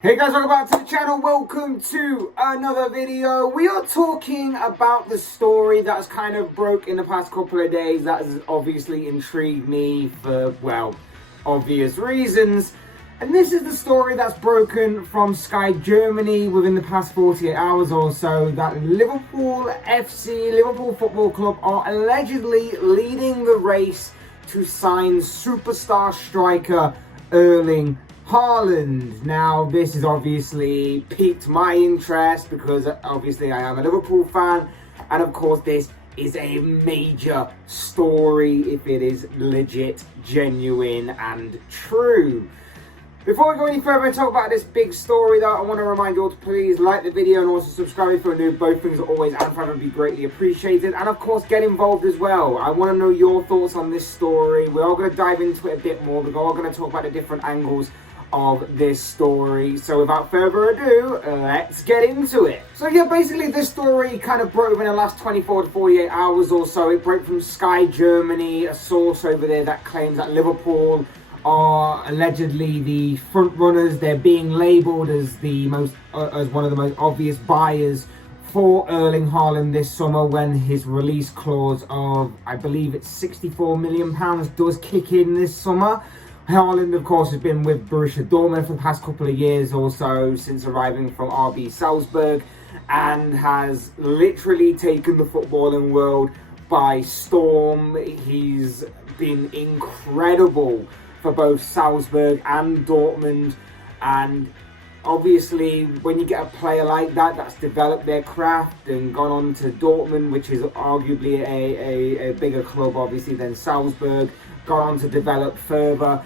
Hey guys, welcome back to the channel. Welcome to another video. We are talking about the story that's kind of broke in the past couple of days. That has obviously intrigued me for, well, obvious reasons. And this is the story that's broken from Sky Germany within the past 48 hours or so, that Liverpool FC, Liverpool Football Club, are allegedly leading the race to sign superstar striker Erling Haaland. Now, this has obviously piqued my interest because obviously I am a Liverpool fan, and of course this is a major story if it is legit, genuine and true. Before we go any further and talk about this big story though, I want to remind you all to please like the video and also subscribe if you're new. Both things are always and forever be greatly appreciated. And of course get involved as well. I want to know your thoughts on this story. We're all going to dive into it a bit more. We're all going to talk about the different angles of this story. So without further ado, let's get into it. So yeah, basically this story kind of broke within the last 24 to 48 hours or so. It broke from Sky Germany, a source over there that claims that Liverpool are allegedly the front runners. They're being labelled as as one of the most obvious buyers for Erling Haaland this summer when his release clause of, I believe it's £64 million does kick in this summer. Haaland, of course, has been with Borussia Dortmund for the past couple of years or so since arriving from RB Salzburg, and has literally taken the footballing world by storm. He's been incredible for both Salzburg and Dortmund, and obviously when you get a player like that that's developed their craft and gone on to Dortmund, which is arguably a bigger club obviously than Salzburg, gone on to develop further,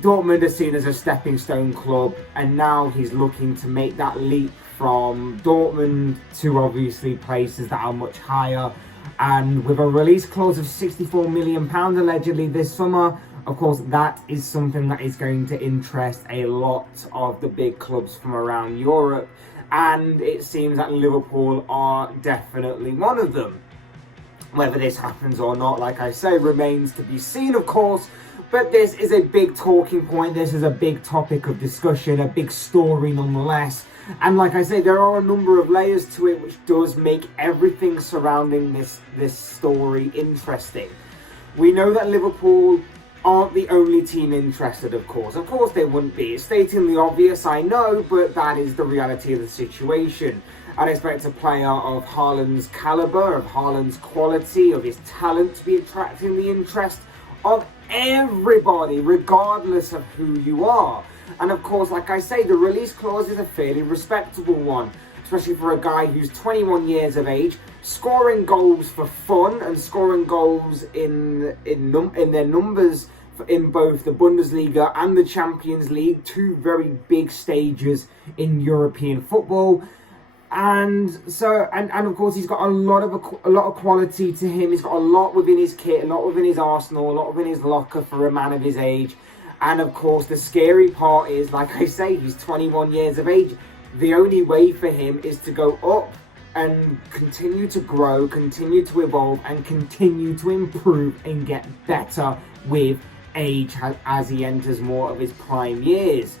Dortmund is seen as a stepping stone club, and now he's looking to make that leap from Dortmund to obviously places that are much higher. And with a release clause of £64 million allegedly this summer, of course that is something that is going to interest a lot of the big clubs from around Europe, and it seems that Liverpool are definitely one of them. Whether this happens or not, like I say, remains to be seen, of course. But this is a big talking point. This is a big topic of discussion, a big story nonetheless. And like I say, there are a number of layers to it which does make everything surrounding this story interesting. We know that Liverpool aren't the only team interested, of course. Of course they wouldn't be. It's stating the obvious, I know, but that is the reality of the situation. I'd expect a player of Haaland's calibre, of Haaland's quality, of his talent to be attracting the interest of everybody, regardless of who you are. And of course, like I say, the release clause is a fairly respectable one, especially for a guy who's 21 years of age, scoring goals for fun and scoring goals in their numbers in both the Bundesliga and the Champions League, two very big stages in European football. And so, and of course, he's got a lot of quality to him. He's got a lot within his kit, a lot within his arsenal, a lot within his locker for a man of his age. And of course, the scary part is, like I say, he's 21 years of age. The only way for him is to go up and continue to grow, continue to evolve, and continue to improve and get better with age as he enters more of his prime years.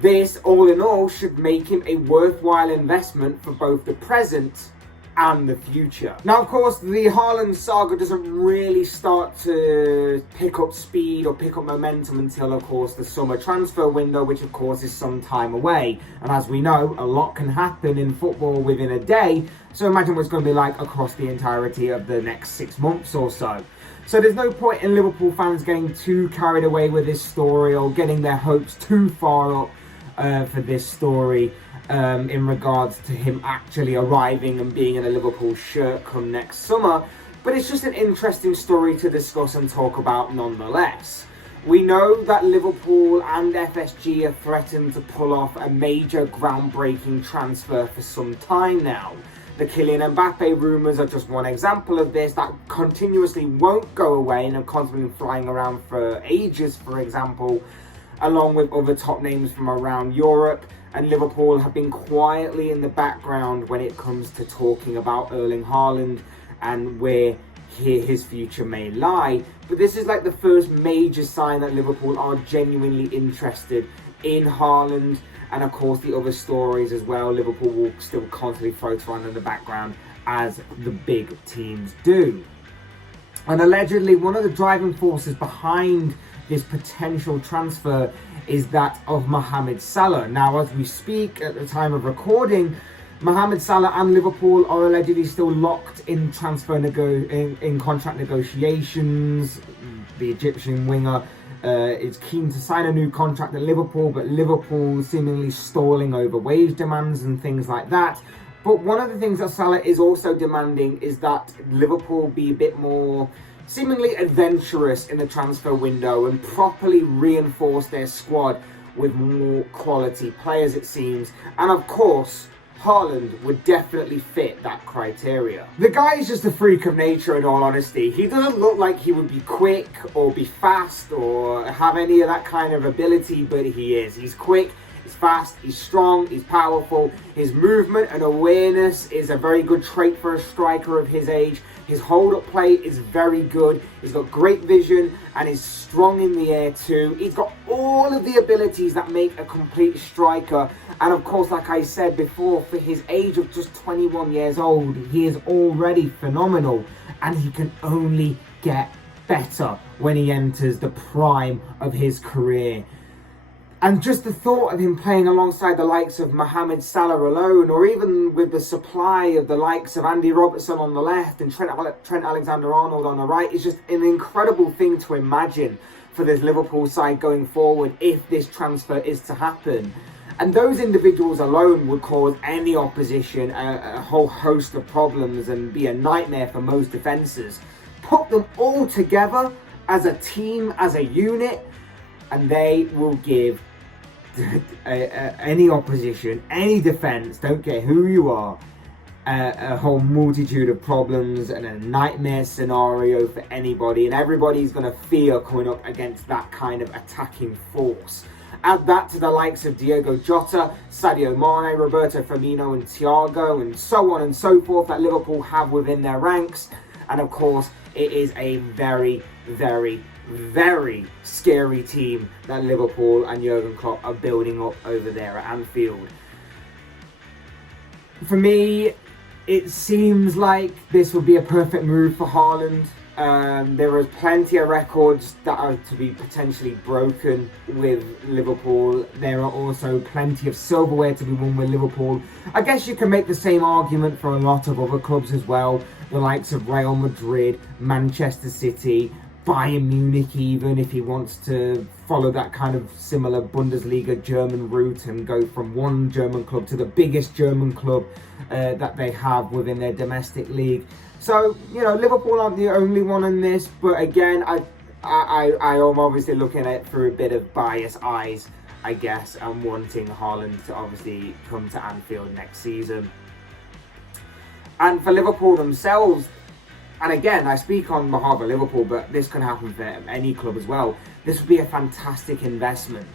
This, all in all, should make him a worthwhile investment for both the present and the future. Now, of course, the Haaland saga doesn't really start to pick up speed or pick up momentum until, of course, the summer transfer window, which, of course, is some time away. And as we know, a lot can happen in football within a day. So imagine what it's going to be like across the entirety of the next 6 months or so. So there's no point in Liverpool fans getting too carried away with this story or getting their hopes too far up for this story in regards to him actually arriving and being in a Liverpool shirt come next summer. But it's just an interesting story to discuss and talk about nonetheless. We know that Liverpool and FSG have threatened to pull off a major groundbreaking transfer for some time now. The Kylian Mbappe rumours are just one example of this that continuously won't go away and have constantly been flying around for ages, for example, along with other top names from around Europe. And Liverpool have been quietly in the background when it comes to talking about Erling Haaland and where his future may lie. But this is like the first major sign that Liverpool are genuinely interested in Haaland And of course the other stories as well, Liverpool will still constantly float around in the background as the big teams do. And allegedly one of the driving forces behind this potential transfer is that of Mohamed Salah. Now, as we speak at the time of recording, Mohamed Salah and Liverpool are allegedly still locked in in contract negotiations. The Egyptian winger is keen to sign a new contract at Liverpool, but Liverpool seemingly stalling over wage demands and things like that. But one of the things that Salah is also demanding is that Liverpool be a bit more seemingly adventurous in the transfer window and properly reinforce their squad with more quality players, it seems. And of course, Haaland would definitely fit that criteria. The guy is just a freak of nature, in all honesty. He doesn't look like he would be quick or be fast or have any of that kind of ability, but he is. He's quick, he's fast, he's strong, he's powerful. His movement and awareness is a very good trait for a striker of his age. His hold-up play is very good. He's got great vision and is strong in the air too. He's got all of the abilities that make a complete striker. And of course, like I said before, for his age of just 21 years old, he is already phenomenal. And he can only get better when he enters the prime of his career. And just the thought of him playing alongside the likes of Mohamed Salah alone, or even with the supply of the likes of Andy Robertson on the left and Trent Alexander-Arnold on the right, is just an incredible thing to imagine for this Liverpool side going forward if this transfer is to happen. And those individuals alone would cause any opposition a whole host of problems and be a nightmare for most defences. Put them all together as a team, as a unit, and they will give any opposition, any defence, don't care who you are, a whole multitude of problems and a nightmare scenario for anybody, and everybody's going to fear coming up against that kind of attacking force. Add that to the likes of Diogo Jota, Sadio Mane, Roberto Firmino and Thiago, and so on and so forth that Liverpool have within their ranks, and of course it is a very, very, very scary team that Liverpool and Jurgen Klopp are building up over there at Anfield. For me, it seems like this would be a perfect move for Haaland. There is plenty of records that are to be potentially broken with Liverpool. There are also plenty of silverware to be won with Liverpool. I guess you can make the same argument for a lot of other clubs as well. The likes of Real Madrid, Manchester City, Bayern Munich even, if he wants to follow that kind of similar Bundesliga German route and go from one German club to the biggest German club that they have within their domestic league. So, you know, Liverpool aren't the only one in this, but again, I am obviously looking at it through a bit of biased eyes, I guess, and wanting Haaland to obviously come to Anfield next season. And for Liverpool themselves, and again, I speak on behalf of Liverpool, but this can happen for any club as well. This would be a fantastic investment.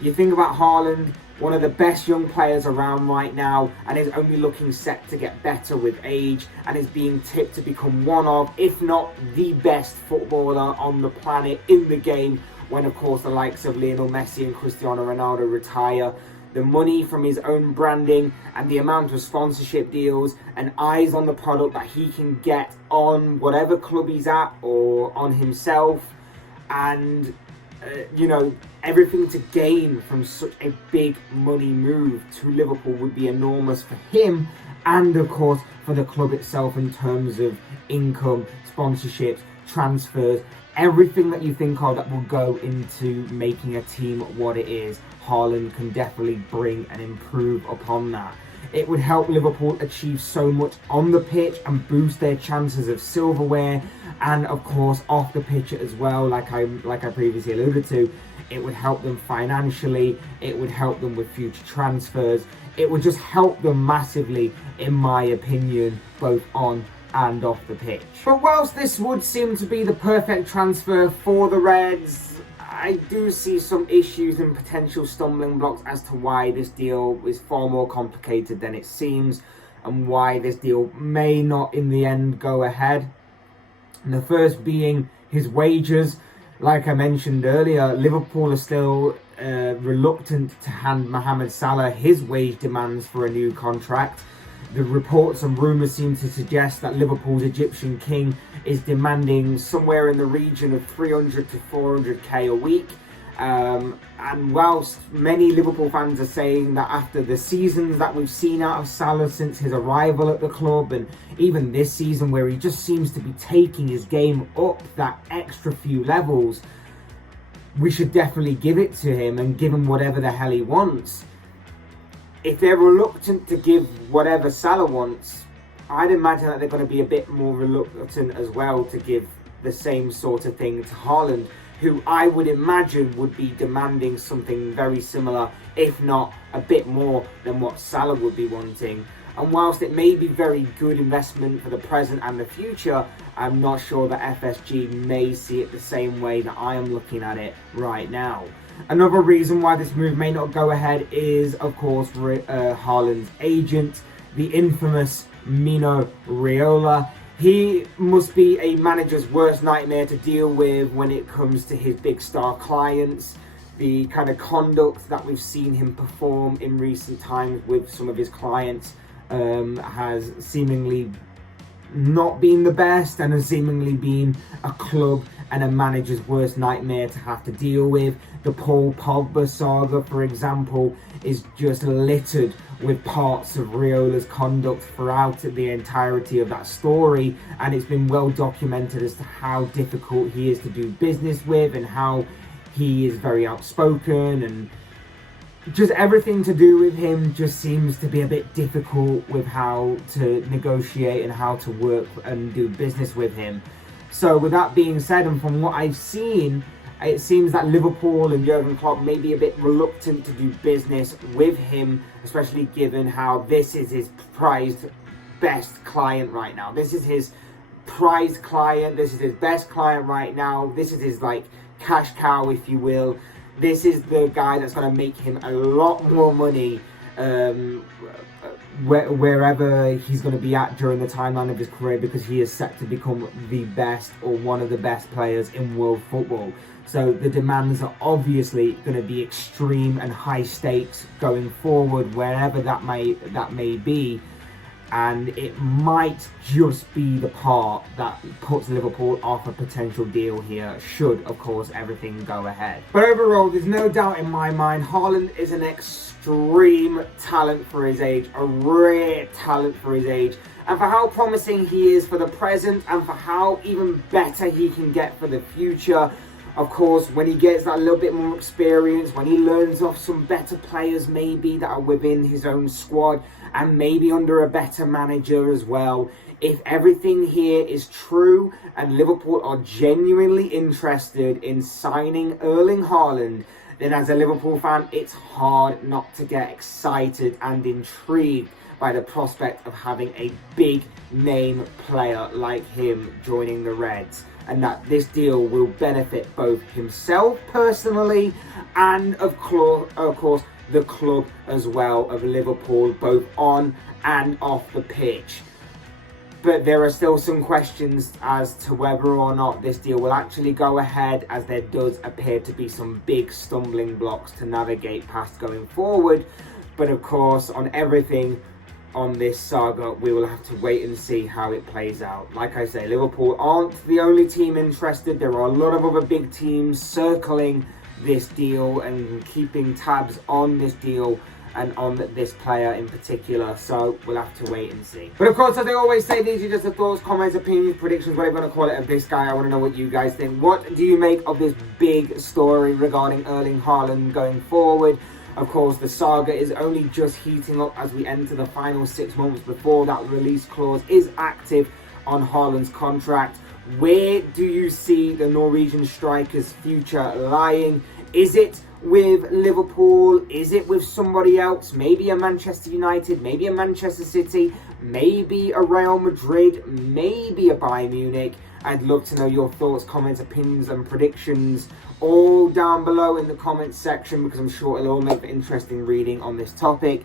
You think about Haaland, one of the best young players around right now, and is only looking set to get better with age, and is being tipped to become one of, if not the best footballer on the planet in the game, when of course the likes of Lionel Messi and Cristiano Ronaldo retire. The money from his own branding and the amount of sponsorship deals and eyes on the product that he can get on whatever club he's at or on himself, and you know, everything to gain from such a big money move to Liverpool would be enormous for him, and of course for the club itself in terms of income, sponsorships, transfers, everything that you think of that will go into making a team what it is. Haaland can definitely bring and improve upon that. It would help Liverpool achieve so much on the pitch and boost their chances of silverware, and of course off the pitch as well, like I previously alluded to. It would help them financially, it would help them with future transfers, it would just help them massively, in my opinion, both on and off the pitch. But whilst this would seem to be the perfect transfer for the Reds, I do see some issues and potential stumbling blocks as to why this deal is far more complicated than it seems, and why this deal may not in the end go ahead. And the first being his wages. Like I mentioned earlier, Liverpool are still reluctant to hand Mohamed Salah his wage demands for a new contract. The reports and rumours seem to suggest that Liverpool's Egyptian king is demanding somewhere in the region of 300 to 400k a week. And whilst many Liverpool fans are saying that after the seasons that we've seen out of Salah since his arrival at the club, and even this season where he just seems to be taking his game up that extra few levels, we should definitely give it to him and give him whatever the hell he wants. If they're reluctant to give whatever Salah wants, I'd imagine that they're going to be a bit more reluctant as well to give the same sort of thing to Haaland, who I would imagine would be demanding something very similar, if not a bit more than what Salah would be wanting. And whilst it may be very good investment for the present and the future, I'm not sure that FSG may see it the same way that I am looking at it right now. Another reason why this move may not go ahead is, of course, Haaland's agent, the infamous Mino Raiola. He must be a manager's worst nightmare to deal with when it comes to his big star clients. The kind of conduct that we've seen him perform in recent times with some of his clients has seemingly not been the best, and has seemingly been a club and a manager's worst nightmare to have to deal with. The Paul Pogba saga, for example, is just littered with parts of Raiola's conduct throughout the entirety of that story, and it's been well documented as to how difficult he is to do business with, and how he is very outspoken, and just everything to do with him just seems to be a bit difficult with how to negotiate and how to work and do business with him. So with that being said, and from what I've seen, it seems that Liverpool and Jurgen Klopp may be a bit reluctant to do business with him, especially given how this is his prized best client right now. This is his prized client, this is his best client right now, this is his like cash cow, if you will. This is the guy that's going to make him a lot more money wherever he's going to be at during the timeline of his career, because he is set to become the best or one of the best players in world football. So the demands are obviously going to be extreme and high stakes going forward, wherever that may be. And it might just be the part that puts Liverpool off a potential deal here, should, of course, everything go ahead. But overall, there's no doubt in my mind, Haaland is an extreme talent for his age, a rare talent for his age. And for how promising he is for the present, and for how even better he can get for the future. Of course, when he gets that little bit more experience, when he learns off some better players maybe that are within his own squad, and maybe under a better manager as well. If everything here is true and Liverpool are genuinely interested in signing Erling Haaland, then as a Liverpool fan, it's hard not to get excited and intrigued by the prospect of having a big name player like him joining the Reds. And that this deal will benefit both himself personally and of course the club as well of Liverpool, both on and off the pitch. But there are still some questions as to whether or not this deal will actually go ahead, as there does appear to be some big stumbling blocks to navigate past going forward. But of course, on everything on this saga, we will have to wait and see how it plays out. Like I say, Liverpool aren't the only team interested. There are a lot of other big teams circling this deal and keeping tabs on this deal and on this player in particular, so we'll have to wait and see. But of course, as I always say, these are just the thoughts, comments, opinions, predictions, whatever you want to call it, of this guy. I want to know what you guys think. What do you make of this big story regarding Erling Haaland going forward? Of course, the saga is only just heating up as we enter the final 6 months before that release clause is active on Haaland's contract. Where do you see the Norwegian striker's future lying? Is it with Liverpool? Is it with somebody else? Maybe a Manchester United, maybe a Manchester City, maybe a Real Madrid, maybe a Bayern Munich. I'd love to know your thoughts, comments, opinions and predictions all down below in the comments section, because I'm sure it'll all make for interesting reading on this topic.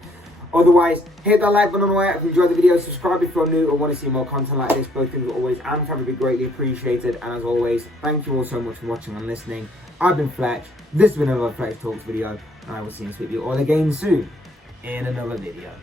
Otherwise, hit that like button if you enjoyed the video, subscribe if you're new or want to see more content like this. Both things are always and can be greatly appreciated. And as always, thank you all so much for watching and listening. I've been Fletch. This has been another Fletch Talks video, and I will see you all again soon in another video.